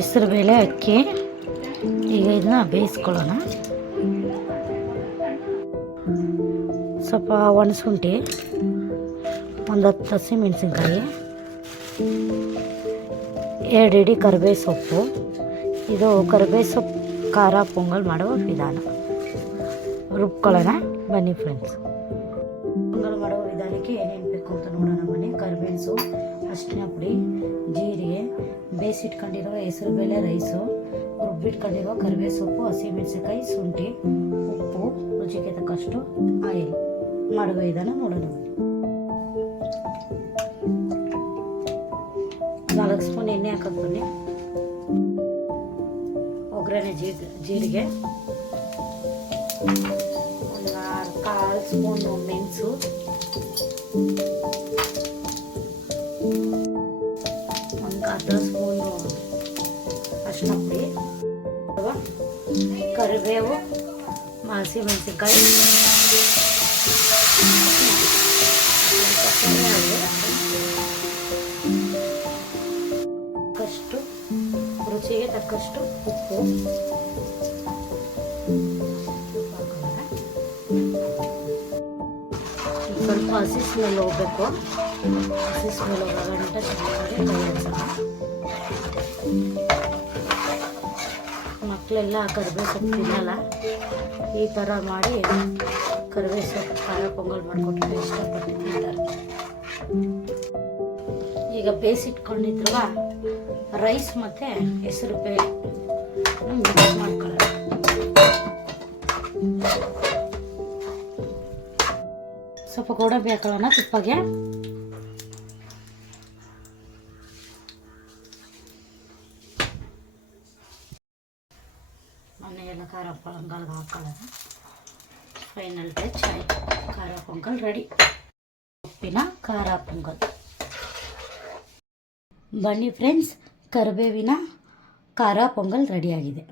ಹೆಸರುಬೇಳೆ ಅಕ್ಕಿ. ಈಗ ಇದನ್ನ ಬೇಯಿಸ್ಕೊಳ್ಳೋಣ. ಸ್ವಲ್ಪ ಒಣಸುಂಠಿ, ಒಂದು 10 ಹಸಿಮೆಣಸಿನ್ಕಾಯಿ, 2 ಹಿಡಿ ಕರಿಬೇವು ಸೊಪ್ಪು. ಇದು ಕರಿಬೇವು ಸೊಪ್ಪು ಖಾರ ಪೊಂಗಲ್ ಮಾಡುವ ವಿಧಾನ. ರುಬ್ಕೊಳ್ಳೋಣ ಬನ್ನಿ ಫ್ರೆಂಡ್ಸ್. ಪೊಂಗಲ್ ಮಾಡುವ ವಿಧಾನಕ್ಕೆ ಏನೇನು ಬೇಕು ಅಂತ ನೋಡೋಣ ಬನ್ನಿ. ಕರಿಬೇವು, ಅರಿಶಿನ ಪುಡಿ, ಜೀರಿಗೆ, ಬೇಯಿಸಿಟ್ಕೊಂಡಿರುವ ಹೆಸರುಬೇಳೆ ರೈಸು, ರುಬ್ಬಿಟ್ಕೊಂಡಿರುವ ಕರಿಬೇವು ಸೊಪ್ಪು, ಹಸಿಮೆಣಸಿನ್ಕಾಯಿ, ಶುಂಠಿ, ಉಪ್ಪು, ರುಚಿಗೆ ತಕ್ಕಷ್ಟು ಆಯಿಲ್. ಮಾಡುವ ವಿಧಾನ ನೋಡೋಣ ಬನ್ನಿ. 4 ಸ್ಪೂನ್ ಎಣ್ಣೆ ಹಾಕಕ್ಕೆ ಬನ್ನಿ. ಒಗ್ಗರಣೆ ಜೀರಿಗೆ, ಒಂದು 1/4 ಸ್ಪೂನು ಮೆಣಸು, ಒಂದು 1/2 ಸ್ಪೂನು ಅರಿಶಿನ ಪುಡಿ, ಕರಿಬೇವು, ಹಸಿಮೆಣಸಿನ್ಕಾಯಿ, ರುಚಿಗೆ ತಕ್ಕಷ್ಟು ಉಪ್ಪು. ಸ್ವಲ್ಪ ಹಸಿ ಸ್ಮೆಲ್ ಹೋಗ್ಬೇಕು. ಹಸಿ ಸ್ಮೆಲ್ ಹೋಗೋಗಂಟ ಚೆನ್ನಾಗಿ ತಯಾರಿಸೋಣ. ಮಕ್ಕಳೆಲ್ಲ ಕರಿಬೇವು ಸೊಪ್ಪು ತಿನ್ನಲ್ಲ. ಈ ಥರ ಮಾಡಿ ಕರಿಬೇವು ಸೊಪ್ಪು ಖಾರ ಪೊಂಗಲ್ ಮಾಡಿಕೊಟ್ರೆ ಇಷ್ಟಪಟ್ಟು ತಿಂತಾರೆ. ಈಗ ಬೇಯಿಸಿಟ್ಕೊಂಡಿದ್ರುವ ರೈಸ್ ಮತ್ತು ಹೆಸರು ಬೇಳೆ ಮಿಕ್ಸ್ ಮಾಡ್ಕೊಳ್ಳೋಣ. ಸ್ವಲ್ಪ ಗೋಡಂಬಿ ಹಾಕೊಳ್ಳೋಣ ತುಪ್ಪಗೆ. ಮನೆಗೆಲ್ಲ ಖಾರ ಪೊಂಗಲ್ಗೆ ಹಾಕೊಳ್ಳೋಣ. ಫೈನಲ್ ಟಚ್ ಆಯಿತು. ಖಾರ ಪೊಂಗಲ್ ರೆಡಿ. ಉಪ್ಪಿನ ಖಾರ ಪೊಂಗಲ್. ಬನ್ನಿ ಫ್ರೆಂಡ್ಸ್, ಕರಿಬೇವಿನ ಖಾರ ಪೊಂಗಲ್ ರೆಡಿಯಾಗಿದೆ.